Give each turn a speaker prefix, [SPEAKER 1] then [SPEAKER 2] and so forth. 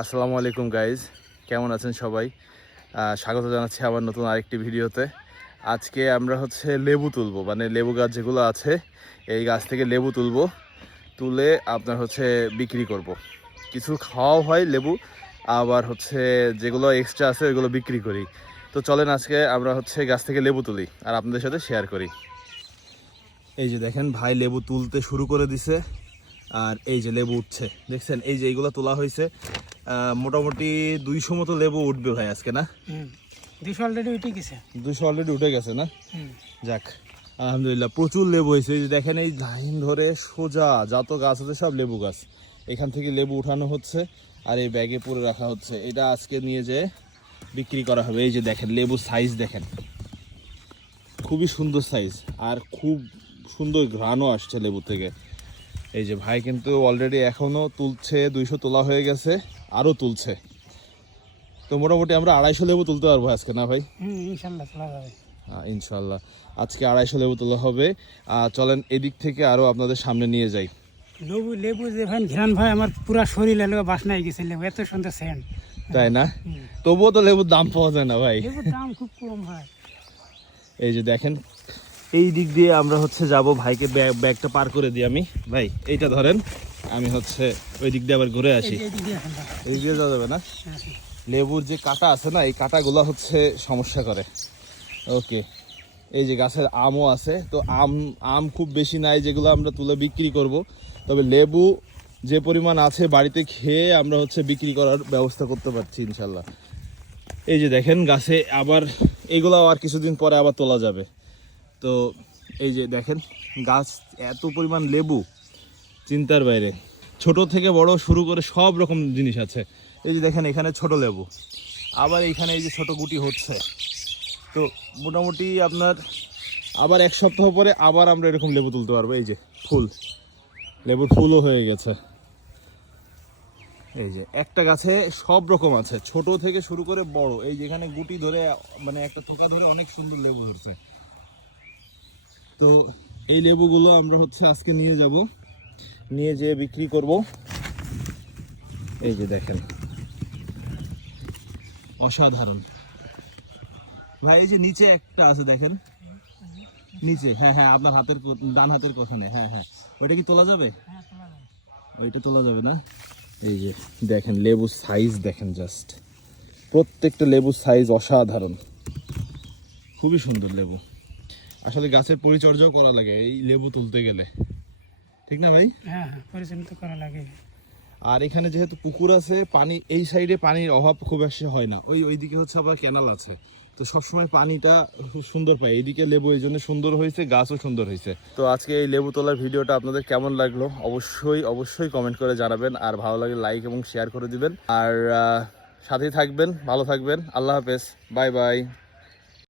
[SPEAKER 1] আসসালামু আলাইকুম গাইজ কেমন আছেন সবাই? স্বাগত জানাচ্ছি আবার নতুন আরেকটি ভিডিওতে। আজকে আমরা হচ্ছে লেবু তুলবো মানে লেবু গাছ যেগুলো আছে, এই গাছ থেকে লেবু তুলবো, তুলে আপনার হচ্ছে বিক্রি করব। কিছু খাওয়াও হয় লেবু, আবার হচ্ছে যেগুলো এক্সট্রা আছে, ওইগুলো বিক্রি করি। তো চলেন আজকে আমরা হচ্ছে গাছ থেকে লেবু তুলি আর আপনাদের সাথে শেয়ার করি। এই যে দেখেন, ভাই লেবু তুলতে শুরু করে দিছে। আর এই যে লেবু উঠছে। দেখছেন? এই যে এইগুলো তোলা হয়েছে। মোটামুটি দুইশো মতো লেবু উঠবে ভাই আজকে না?
[SPEAKER 2] দুশো অলরেডি উঠে গেছে।
[SPEAKER 1] দুশো অলরেডি উঠে গেছে না? যাক আলহামদুলিল্লাহ প্রচুর লেবু হয়েছে। এই যে দেখেন এই লাইন ধরে সোজা যত গাছ আছে সব লেবু গাছ। এখান থেকে লেবু উঠানো হচ্ছে আর এই ব্যাগে পুরে রাখা হচ্ছে। এটা আজকে নিয়ে যেয়ে বিক্রি করা হবে। এই যে দেখেন লেবু সাইজ দেখেন। খুবই সুন্দর সাইজ আর খুব সুন্দর ঘ্রাণও আসছে লেবু থেকে। এই যে ভাই কিন্তু অলরেডি এখনও তুলছে দুইশো তোলা হয়ে গেছে আরও তুলছে। তো মোটামুটি আমরা আড়াইশো লেবু তুলতে পারব আজকে না ভাই?
[SPEAKER 2] ইনশাল্লাহ যাবে।
[SPEAKER 1] ইনশাল্লাহ। আজকে আড়াইশো লেবু তোলা হবে। চলেন এদিক থেকে আরও আপনাদের সামনে নিয়ে যাই।
[SPEAKER 2] লেবু লেবু যে ভাই ঘিরান ভাই আমার পুরা শরীর এলো বাসনায় গেছে লেবু এত সুন্দর সেন্ট
[SPEAKER 1] তাই না? তবুও তো লেবুর দাম পাওয়া যায় না ভাই।
[SPEAKER 2] লেবুর দাম খুব কম ভাই।
[SPEAKER 1] এই যে দেখেন এই দিক দিয়ে আমরা হচ্ছে যাব ভাইকে ব্যাগ ব্যাগটা পার করে দিই আমি। ভাই এইটা ধরেন আমি হচ্ছে ওই দিক দিয়ে আবার ঘুরে আসি।
[SPEAKER 2] এই
[SPEAKER 1] দিক দিয়ে যাওয়া যাবে না। লেবুর যে কাঁটা আছে না এই কাঁটাগুলো হচ্ছে সমস্যা করে। ওকে এই যে গাছের আমও আছে তো আম আম খুব বেশি নাই যেগুলো আমরা তুলে বিক্রি করব। তবে লেবু যে পরিমাণ আছে বাড়িতে খেয়ে আমরা হচ্ছে বিক্রি করার ব্যবস্থা করতে পারছি ইনশাল্লাহ। এই যে দেখেন গাছে আবার এগুলো আর কিছুদিন পরে আবার তোলা যাবে। তো এই যে দেখেন, গাছ এত পরিমাণ লেবু, চিন্তার বাইরে। ছোট থেকে বড় শুরু করে সব রকম জিনিস আছে। এই যে দেখেন, এখানে ছোট লেবু, আবার এইখানে এই যে ছোট গুটি হচ্ছে। তো মোটামুটি আপনার আবার এক সপ্তাহ পরে আবার আমরা এরকম লেবু তুলতে পারব। এই যে ফুল, লেবুর ফুলও হয়ে গেছে। এই যে একটা গাছে সব রকম আছে, ছোট থেকে শুরু করে বড়। এই যেখানে গুটি ধরে মানে একটা থোকা ধরে অনেক সুন্দর লেবু ধরছে। তো এই লেবুগুলো আমরা হচ্ছে আজকে নিয়ে যাব। নিয়ে যেয়ে বিক্রি করব। এই যে দেখেন। অসাধারণ। ভাই এই যে নিচে একটা আছে দেখেন। নিচে হ্যাঁ হ্যাঁ আপনার হাতের ডান হাতের কোখানে হ্যাঁ হ্যাঁ। ওইটা কি তোলা যাবে?
[SPEAKER 2] হ্যাঁ, তোলা
[SPEAKER 1] ওইটা তোলা যাবে না? এই যে দেখেন লেবু সাইজ দেখেন জাস্ট প্রত্যেকটা লেবুর সাইজ অসাধারণ। খুবই সুন্দর লেবু। আসলে গাছের পরিচর্যাও করা লাগে এই লেবু তুলতে গেলে। ঠিক না ভাই?
[SPEAKER 2] হ্যাঁ হ্যাঁ পরিচালিত করা লাগে।
[SPEAKER 1] আর এখানে যেহেতু পুকুর আছে পানি এই সাইডে পানির অভাব খুব বেশি হয় না। ওই ওইদিকে হচ্ছে আবার ক্যানাল আছে। তো সবসময় পানিটা খুব সুন্দর পাই এইদিকে লেবু এই জন্য সুন্দর হয়েছে গাছও সুন্দর হয়েছে। তো আজকে এই লেবু তোলার ভিডিওটা আপনাদের কেমন লাগল? অবশ্যই অবশ্যই কমেন্ট করে জানাবেন। আর ভালো লাগলে লাইক এবং শেয়ার করে দিবেন। আর সাথেই থাকবেন ভালো থাকবেন। আল্লাহ হাফেজ। Bye bye.